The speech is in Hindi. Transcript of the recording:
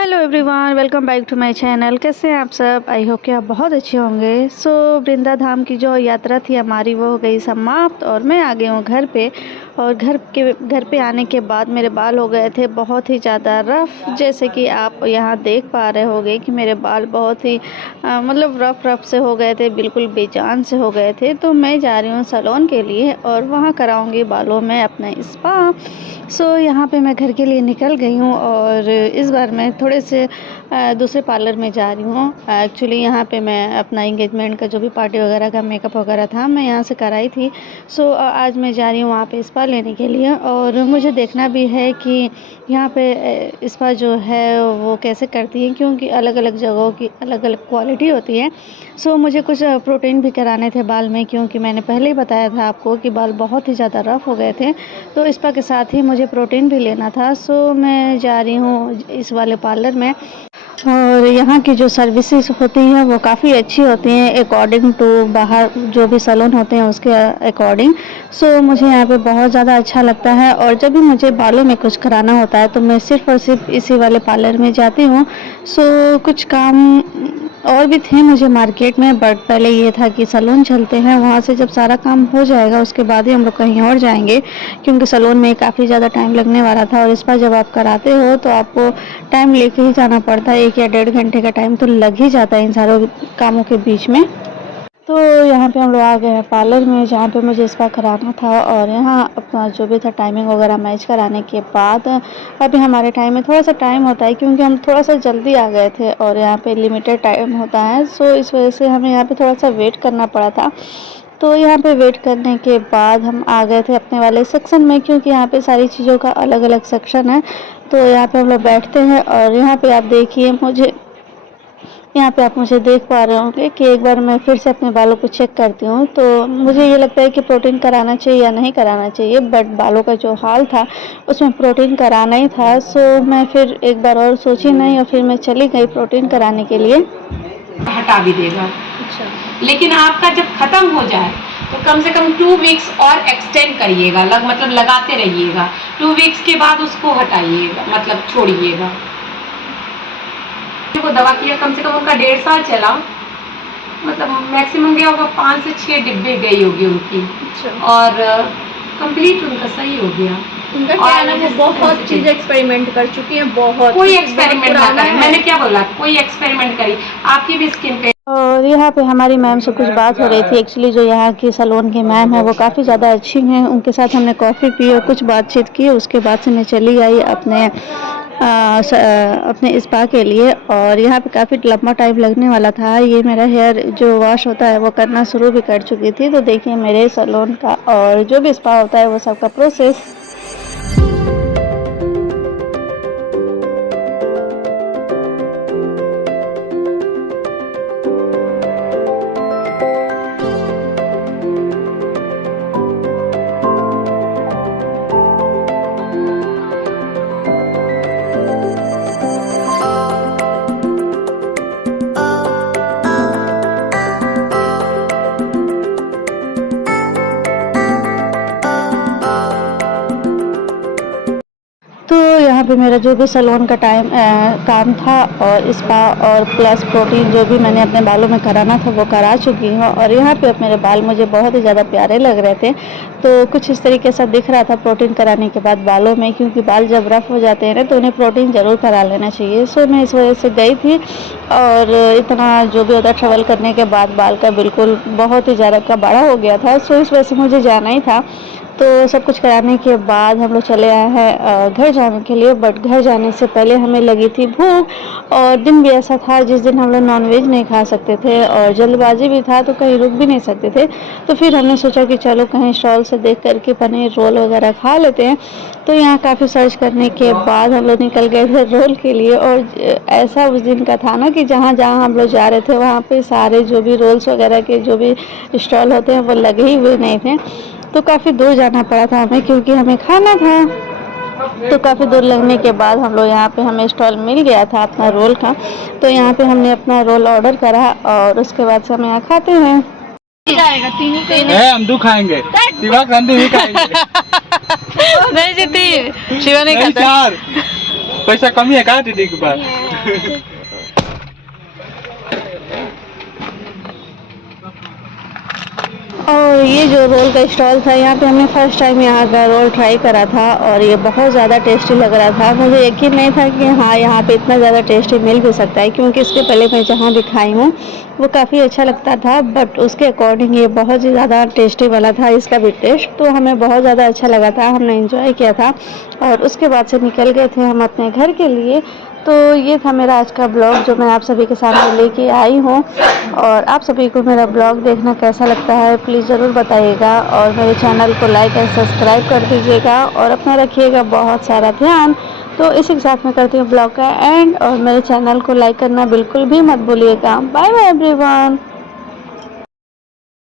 Hello everyone, welcome back to my channel. कैसे हैं आप सब? आई होप कि आप बहुत अच्छे होंगे। वृंदा धाम की जो यात्रा थी हमारी वो हो गई समाप्त और मैं आ गई हूँ घर पे। और घर पे आने के बाद मेरे बाल हो गए थे बहुत ही ज़्यादा रफ़। जैसे कि आप यहाँ देख पा रहे होंगे कि मेरे बाल बहुत ही मतलब रफ़ से हो गए थे, बिल्कुल बेजान से हो गए थे। तो मैं जा रही हूँ सैलून के लिए और वहाँ कराऊँगी बालों में अपना स्पा। यहाँ पे मैं घर के लिए निकल गई हूँ और इस बार मैं थोड़े से दूसरे पार्लर में जा रही हूँ। एक्चुअली यहाँ पे मैं अपना एंगेजमेंट का जो भी पार्टी वगैरह का मेकअप वगैरह था मैं यहाँ से कराई थी। आज मैं जा रही हूँ वहाँ पे स्पा लेने के लिए और मुझे देखना भी है कि यहाँ पे स्पा जो है वो कैसे करती है, क्योंकि अलग अलग जगहों की अलग अलग क्वालिटी होती है। मुझे कुछ प्रोटीन भी कराने थे बाल में, क्योंकि मैंने पहले ही बताया था आपको कि बाल बहुत ही ज़्यादा रफ़ हो गए थे। तो स्पा के साथ ही मुझे प्रोटीन भी लेना था। मैं जा रही हूँ इस वाले पार्लर में और यहाँ की जो सर्विसेज होती हैं वो काफ़ी अच्छी होती हैं अकॉर्डिंग टू बाहर जो भी सैलून होते हैं उसके अकॉर्डिंग। मुझे यहाँ पे बहुत ज़्यादा अच्छा लगता है और जब भी मुझे बालों में कुछ कराना होता है तो मैं सिर्फ़ और सिर्फ इसी वाले पार्लर में जाती हूँ। कुछ काम और भी थे मुझे मार्केट में, बट पहले ये था कि सैलून चलते हैं, वहाँ से जब सारा काम हो जाएगा उसके बाद ही हम लोग कहीं और जाएंगे, क्योंकि सैलून में काफ़ी ज़्यादा टाइम लगने वाला था। और इस पर जब आप कराते हो तो आपको टाइम लेके ही जाना पड़ता है, 1 या 1.5 घंटे का टाइम तो लग ही जाता है इन सारों कामों के बीच में। यहाँ पे हम लोग आ गए हैं पार्लर में जहाँ पे मुझे स्पा कराना था और यहाँ अपना जो भी था टाइमिंग वगैरह मैच कराने के बाद अभी हमारे टाइम में थोड़ा सा टाइम होता है, क्योंकि हम थोड़ा सा जल्दी आ गए थे और यहाँ पे लिमिटेड टाइम होता है। इस वजह से हमें यहाँ पे थोड़ा सा वेट करना पड़ा था। यहाँ पे वेट करने के बाद हम आ गए थे अपने वाले सेक्शन में, क्योंकि यहाँ पे सारी चीज़ों का अलग अलग सेक्शन है। यहाँ पे हम लोग बैठते हैं और यहाँ पे आप देखिए आप मुझे देख पा रहे होंगे कि एक बार मैं फिर से अपने बालों को चेक करती हूँ। तो मुझे ये लगता है कि प्रोटीन कराना चाहिए या नहीं कराना चाहिए, बट बालों का जो हाल था उसमें प्रोटीन कराना ही था। मैं फिर एक बार और सोची नहीं और फिर मैं चली गई प्रोटीन कराने के लिए। हटा भी देगा। अच्छा। लेकिन आपका जब खत्म हो जाए तो कम से कम 2 वीक्स और एक्सटेंड करिएगा, मतलब लगाते रहिएगा। 2 वीक्स के बाद उसको हटाइएगा, मतलब छोड़िएगा। वो दवा किया कम से कम उनका 1.5 साल चला, मतलब मैक्सिमम गया होगा 5 से 6 डिब्बे गई होगी उनकी। अच्छा। और कंप्लीट उनका सही हो गया। उनका क्या है ना, वो बहुत चीज़ एक्सपेरिमेंट कर चुकी हैं, बहुत। कोई एक्सपेरिमेंट ना करें, मैंने क्या बोला, कोई एक्सपेरिमेंट करी आपकी भी स्किन पे। और यहाँ पे हमारी मैम से कुछ बात हो रही थी। एक्चुअली जो यहाँ की सैलून की मैम है वो काफ़ी ज़्यादा अच्छी हैं, उनके साथ हमने कॉफ़ी पी और कुछ बातचीत की। उसके बाद से मैं चली आई अपने स्पा के लिए। और यहाँ पे काफ़ी लंबा टाइम लगने वाला था। ये मेरा हेयर जो वॉश होता है वो करना शुरू भी कर चुकी थी। तो देखिए मेरे सैलून का और जो भी स्पा होता है वो सबका प्रोसेस। यहाँ पे मेरा जो भी सैलून का काम था और स्पा और प्लस प्रोटीन जो भी मैंने अपने बालों में कराना था वो करा चुकी हूँ। और यहाँ पे अब मेरे बाल मुझे बहुत ही ज़्यादा प्यारे लग रहे थे। तो कुछ इस तरीके से दिख रहा था प्रोटीन कराने के बाद बालों में, क्योंकि बाल जब रफ़ हो जाते हैं ना तो उन्हें प्रोटीन ज़रूर करा लेना चाहिए। मैं इस वजह से गई थी और इतना जो भी होता ट्रैवल करने के बाद बाल का बिल्कुल बहुत ही ज़्यादा का बड़ा हो गया था। इस वजह से मुझे जाना ही था। सब कुछ कराने के बाद हम लोग चले आए हैं घर जाने के लिए। बट घर जाने से पहले हमें लगी थी भूख और दिन भी ऐसा था जिस दिन हम लोग नॉनवेज नहीं खा सकते थे और जल्दबाजी भी था तो कहीं रुक भी नहीं सकते थे। तो फिर हमने सोचा कि चलो कहीं स्टॉल से देख करके पनीर रोल वगैरह खा लेते हैं। यहाँ काफ़ी सर्च करने के बाद हम लोग निकल गए थे रोल के लिए। और ऐसा उस दिन का था ना कि जहाँ जहाँ हम लोग जा रहे थे वहाँ पे सारे जो भी रोल्स वगैरह के जो भी स्टॉल होते हैं वो लगे ही हुए नहीं थे। तो काफ़ी दूर जाना पड़ा था हमें, क्योंकि हमें खाना था। काफ़ी दूर लगने के बाद हम लोग यहाँ पे हमें स्टॉल मिल गया था अपना रोल का। यहाँ पे हमने अपना रोल ऑर्डर करा और उसके बाद से हम यहाँ खाते हैं। हम 2 खाएंगे, शिवा हम नहीं खाएंगे। नहीं जी 3, शिवा नहीं खाता। पैसा कमी है कहाँ दीदी के पास? और ये जो रोल का स्टॉल था, यहाँ पे हमने फर्स्ट टाइम यहाँ का रोल ट्राई करा था और ये बहुत ज़्यादा टेस्टी लग रहा था। मुझे यकीन नहीं था कि हाँ, यहाँ पे इतना ज़्यादा टेस्टी मिल भी सकता है, क्योंकि इसके पहले मैं जहाँ भी खाई हूँ वो काफ़ी अच्छा लगता था, बट उसके अकॉर्डिंग ये बहुत ही ज़्यादा टेस्टी वाला था। इसका भी टेस्ट तो हमें बहुत ज़्यादा अच्छा लगा था, हमने एंजॉय किया था और उसके बाद से निकल गए थे हम अपने घर के लिए। तो ये था मेरा आज का ब्लॉग जो मैं आप सभी के सामने लेके आई हूँ। और आप सभी को मेरा ब्लॉग देखना कैसा लगता है प्लीज़ ज़रूर बताइएगा, और मेरे चैनल को लाइक एंड सब्सक्राइब कर दीजिएगा और अपना रखिएगा बहुत सारा ध्यान। तो इसी के साथ मैं करती हूँ ब्लॉग का एंड, और मेरे चैनल को लाइक करना बिल्कुल भी मत भूलिएगा। Bye bye everyone.